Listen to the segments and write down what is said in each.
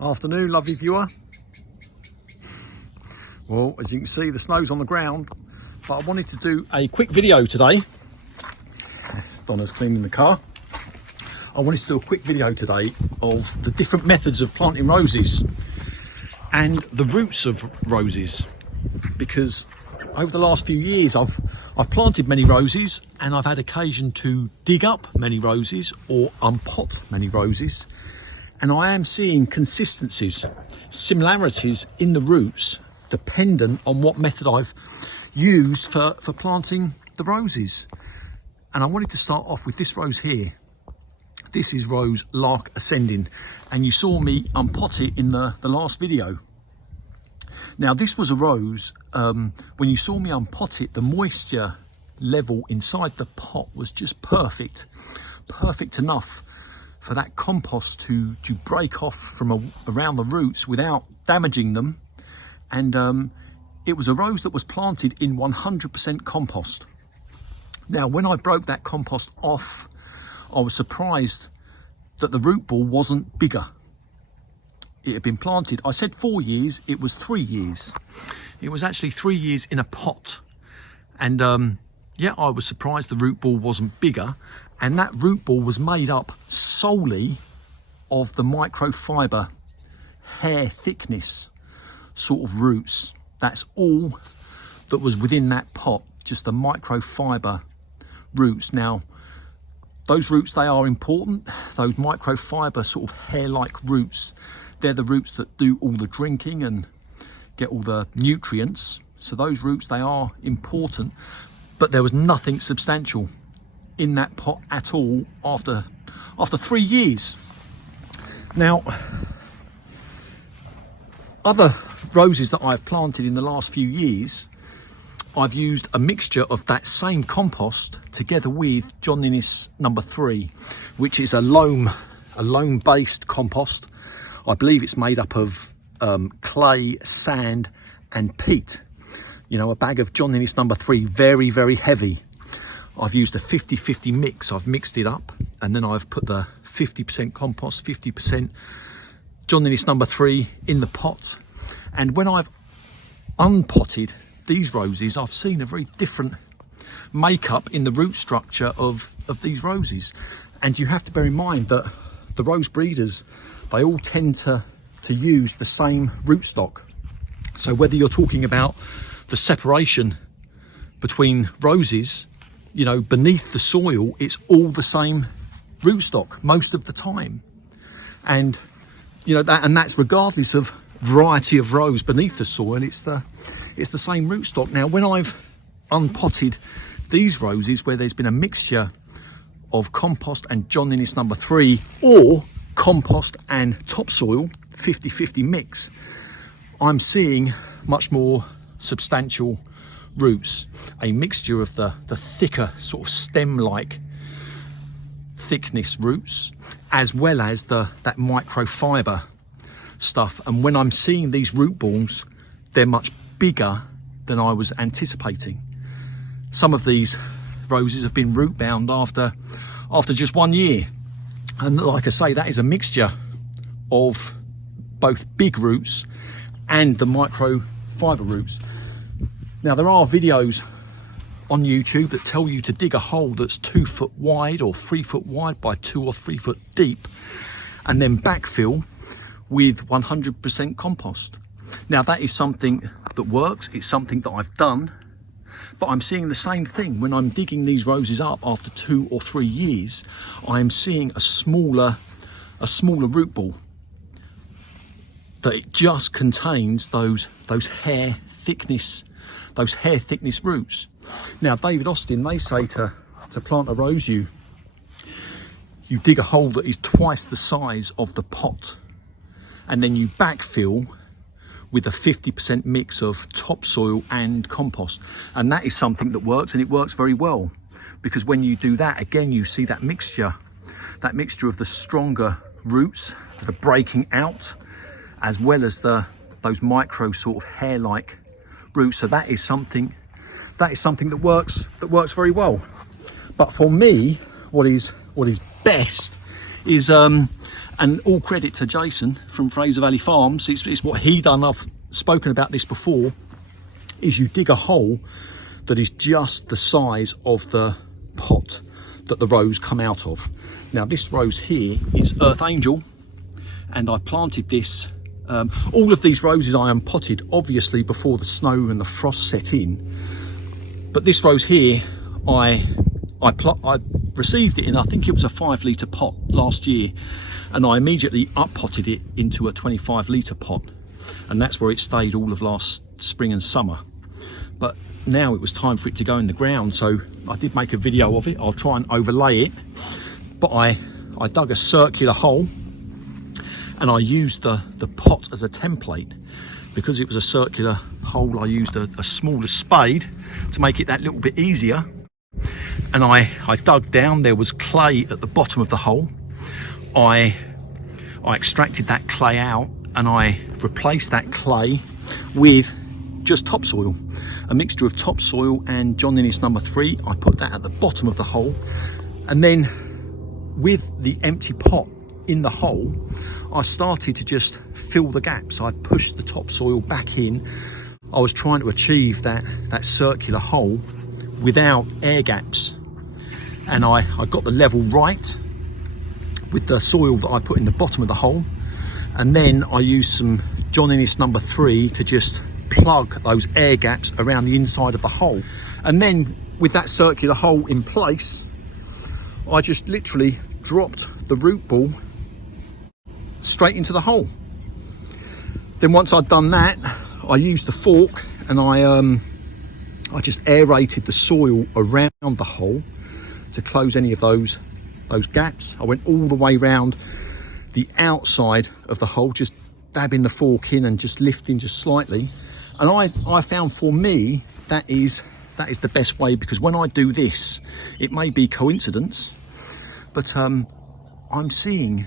Afternoon, lovely viewer. Well, as you can see, the snow's on the ground, but I wanted to do a quick video today. Donna's cleaning the car. I wanted to do a quick video today of the different methods of planting roses and the roots of roses, because over the last few years I've planted many roses and I've had occasion to dig up many roses or unpot many roses, and I am seeing consistencies, similarities in the roots dependent on what method I've used for planting the roses. And I wanted to start off with this rose here. This is Rose Lark Ascending, and you saw me unpot it in the last video. Now this was a rose, when you saw me unpot it, the moisture level inside the pot was just perfect enough for that compost to break off from around the roots without damaging them. And it was a rose that was planted in 100% compost. Now when I broke that compost off, I was surprised that the root ball wasn't bigger. It had been planted, I said 4 years, it was 3 years. It was actually 3 years in a pot. And yeah, I was surprised the root ball wasn't bigger. And that root ball was made up solely of the microfiber, hair thickness sort of roots. That's all that was within that pot, just the microfiber roots. Now, those roots, they are important. Those microfiber sort of hair-like roots, they're the roots that do all the drinking and get all the nutrients. So those roots, they are important, but there was nothing substantial in that pot at all after 3 years. Now, other roses that I've planted in the last few years, I've used a mixture of that same compost together with John Innes number 3, which is a loam based compost. I believe it's made up of clay, sand and peat. You know, a bag of John Innes number 3, very, very heavy. I've used a 50-50 mix. I've mixed it up and then I've put the 50% compost, 50% John Innes number 3 in the pot. And when I've unpotted these roses, I've seen a very different makeup in the root structure of these roses. And you have to bear in mind that the rose breeders, they all tend to use the same rootstock. So whether you're talking about the separation between roses, you know, beneath the soil, it's all the same rootstock most of the time. And you know, that's regardless of variety of rose beneath the soil, it's the same rootstock. Now when I've unpotted these roses where there's been a mixture of compost and John Innes number 3 or compost and topsoil, 50-50 mix, I'm seeing much more substantial roots, a mixture of the thicker sort of stem-like thickness roots, as well as that microfiber stuff. And when I'm seeing these root balls, they're much bigger than I was anticipating. Some of these roses have been root bound after just 1 year. And like I say, that is a mixture of both big roots and the microfiber roots. Now there are videos on YouTube that tell you to dig a hole that's 2 foot wide or 3 foot wide by 2 or 3 foot deep and then backfill with 100% compost. Now that is something that works, it's something that I've done, but I'm seeing the same thing when I'm digging these roses up after 2 or 3 years. I'm seeing a smaller root ball, that it just contains those hair thickness roots. Now David Austin, they say to plant a rose, you dig a hole that is twice the size of the pot, and then you backfill with a 50% mix of topsoil and compost. And that is something that works, and it works very well, because when you do that, again, you see that mixture of the stronger roots that are breaking out, as well as those micro sort of hair-like roots. So that is something that works very well. But for me, what is best is, and all credit to Jason from Fraser Valley Farms, it's what he done. I've spoken about this before, is you dig a hole that is just the size of the pot that the rose come out of. Now this rose here is Earth Angel, and I planted this, all of these roses I unpotted obviously before the snow and the frost set in, but this rose here I received it in, I think it was a 5-litre pot last year, and I immediately up-potted it into a 25-litre pot, and that's where it stayed all of last spring and summer. But now it was time for it to go in the ground, so I did make a video of it. I'll try and overlay it, but I dug a circular hole, and I used the pot as a template. Because it was a circular hole, I used a smaller spade to make it that little bit easier. And I dug down. There was clay at the bottom of the hole. I extracted that clay out, and I replaced that clay with just topsoil, a mixture of topsoil and John Innes number 3. I put that at the bottom of the hole, and then with the empty pot in the hole, I started to just fill the gaps. I pushed the topsoil back in. I was trying to achieve that circular hole without air gaps, and I got the level right with the soil that I put in the bottom of the hole, and then I used some John Innes number 3 to just plug those air gaps around the inside of the hole. And then with that circular hole in place, I just literally dropped the root ball straight into the hole. Then once I'd done that, I used the fork, and I just aerated the soil around the hole to close any of those gaps. I went all the way around the outside of the hole, just dabbing the fork in and just lifting just slightly. And I found, for me, that is the best way, because when I do this, it may be coincidence, but I'm seeing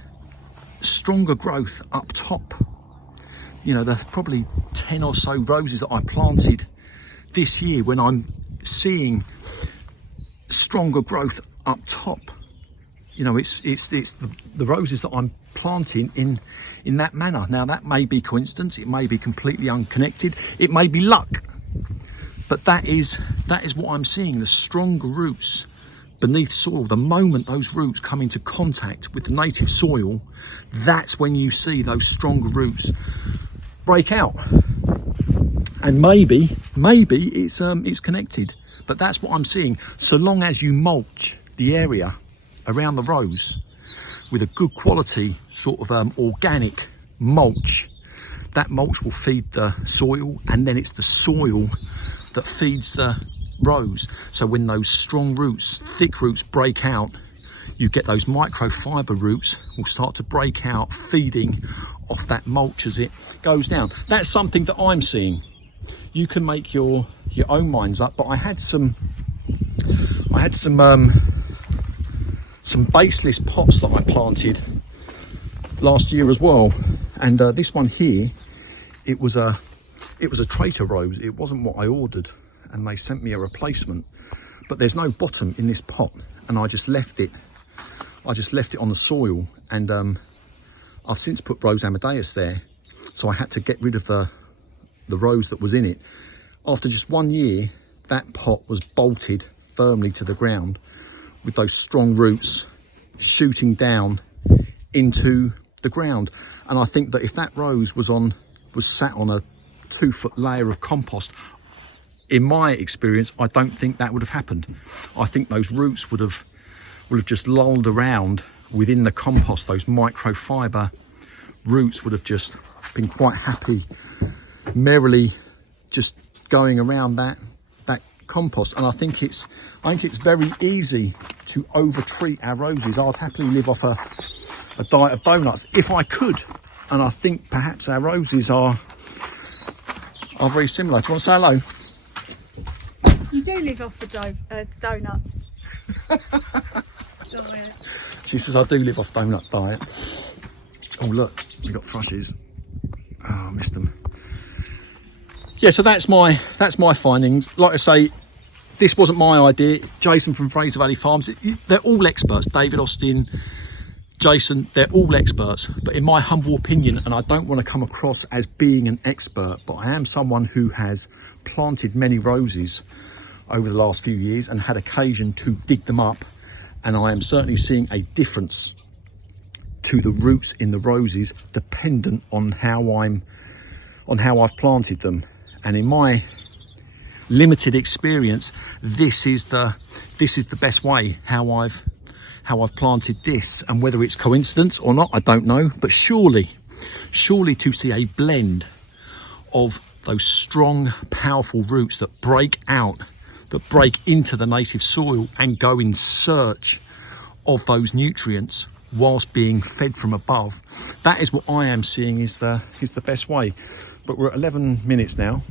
stronger growth up top. You know, there's probably 10 or so roses that I planted this year when I'm seeing stronger growth up top. You know, it's the roses that I'm planting in that manner. Now that may be coincidence, it may be completely unconnected, it may be luck, but that is what I'm seeing, the stronger roots beneath soil. The moment those roots come into contact with the native soil, that's when you see those stronger roots break out. And maybe it's connected, but that's what I'm seeing. So long as you mulch the area around the rose with a good quality sort of organic mulch, that mulch will feed the soil, and then it's the soil that feeds the rose. So when those strong roots, thick roots break out, you get those microfiber roots will start to break out, feeding off that mulch as it goes down. That's something that I'm seeing. You can make your own minds up, but I had some baseless pots that I planted last year as well, and this one here, it was a traitor rose. It wasn't what I ordered, and they sent me a replacement, but there's no bottom in this pot, and I just left it on the soil, and I've since put Rose Amadeus there, so I had to get rid of the rose that was in it. After just 1 year, that pot was bolted firmly to the ground with those strong roots shooting down into the ground. And I think that if that rose was sat on a 2-foot layer of compost, in my experience, I don't think that would have happened. I think those roots would have just lolled around within the compost. Those microfiber roots would have just been quite happy, merrily just going around that compost. And I think it's very easy to over-treat our roses. I'd happily live off a diet of donuts if I could, and I think perhaps our roses are very similar. Do you want to say hello? You do live off a donut diet. She says I do live off donut diet. Oh look, we got thrushes. Oh, I missed them. Yeah, so that's my findings. Like I say, this wasn't my idea. Jason from Fraser Valley Farms, they're all experts. David Austin, Jason, they're all experts, but in my humble opinion, and I don't want to come across as being an expert, but I am someone who has planted many roses over the last few years and had occasion to dig them up, and I am certainly seeing a difference to the roots in the roses dependent on how I've planted them. And in my limited experience, this is the best way how I've planted this. And whether it's coincidence or not, I don't know, but surely to see a blend of those strong, powerful roots that break out, that break into the native soil and go in search of those nutrients whilst being fed from above, that is what I am seeing is the best way. But we're at 11 minutes now.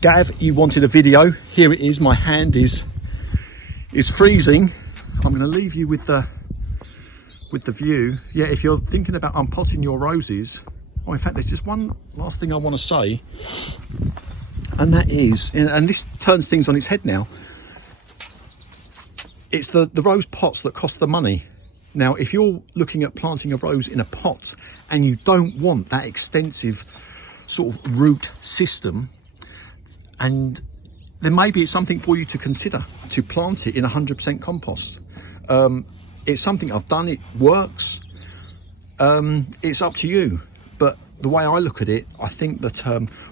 Gav, you wanted a video. Here it is. My hand is freezing. I'm going to leave you with the view. Yeah, if you're thinking about unpotting your roses, oh, in fact, there's just one last thing I want to say, and that is, and this turns things on its head now, it's the rose pots that cost the money. Now, if you're looking at planting a rose in a pot and you don't want that extensive sort of root system, and then maybe it's something for you to consider to plant it in 100% compost. It's something I've done, it works. It's up to you. But the way I look at it, I think that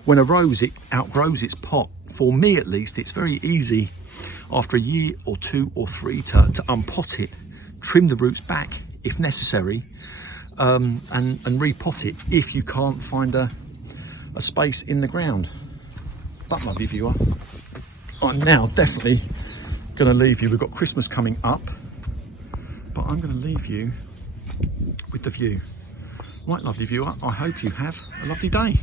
when a rose, it outgrows its pot, for me at least, it's very easy after a year or 2 or 3 to unpot it, trim the roots back if necessary, and repot it if you can't find a space in the ground. But my viewer, I'm now definitely going to leave you. We've got Christmas coming up, but I'm going to leave you with the view. Right, lovely viewer, I hope you have a lovely day.